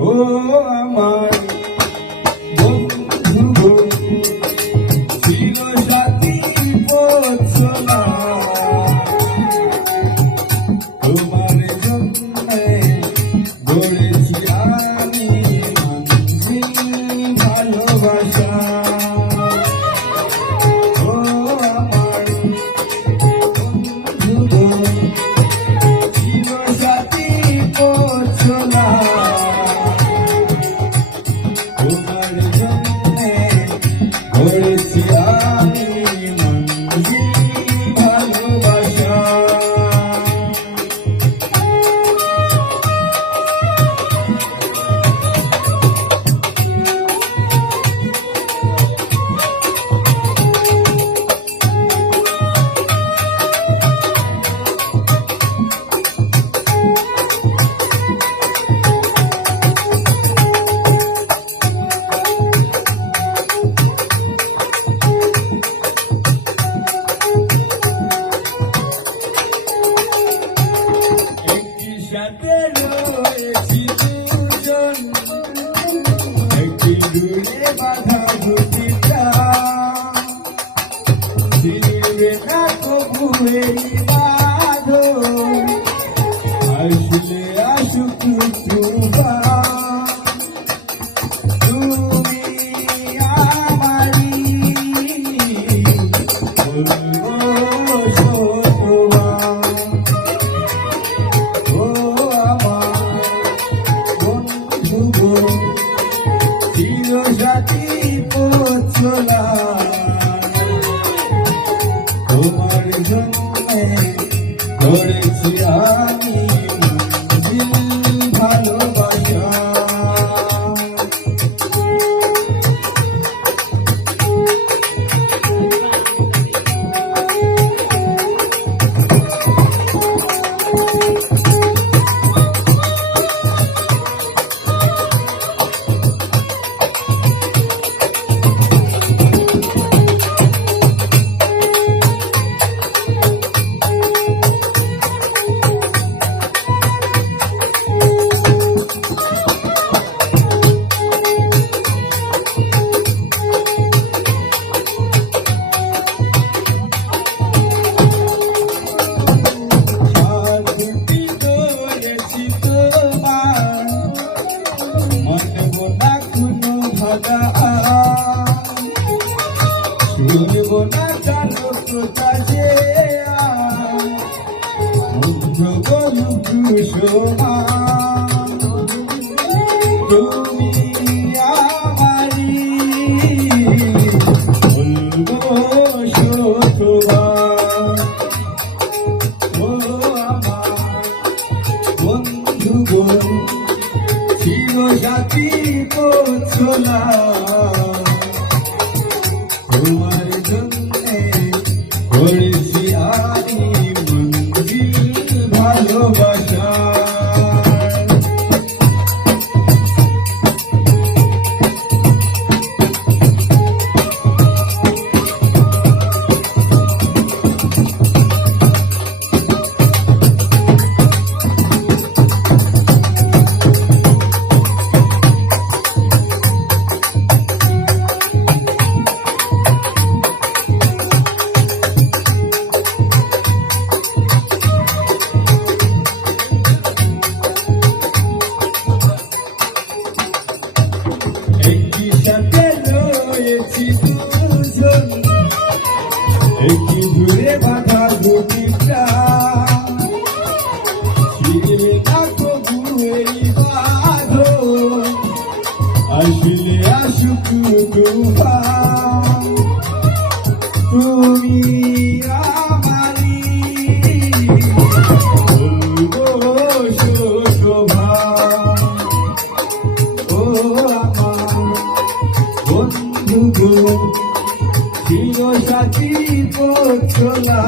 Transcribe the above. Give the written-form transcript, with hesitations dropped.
ও আমার বন্ধু ছিল সাথী পথচলা তোমার জন্যে গড়েছি আমি মঞ্জিল ভালোবাসা ও আমার বন্ধু ছিল সাথী পথচলা তোমার জন্যে গড়েছি আমি মঞ্জিল ভালোবাসা সাথে রয়েছি দুজন একটি দূরে বাধা দুটিটা ছিলবে না কবু এই বাধো আসলে আসুক তুমি আমারি ছিল সাথী পথচলা তোমার জন্যে গড়েছি আমি মঞ্জিল ভালোবাসা শুনব না চালক কাছে তুমি আমারি বলবো শতবার ও আমার বন্ধু ছিল সাথী পথচলা তোমার জন্যে গড়েছি আমি মঞ্জিল ভালোবাসা একটি দূরে বাধা দুটিটা ছিলবে না কবু এই বাধো আসলে আসুক তুফান তুমি আমারি বলবো শতবার ও আমার বন্ধু ছিল সাথী পথচলা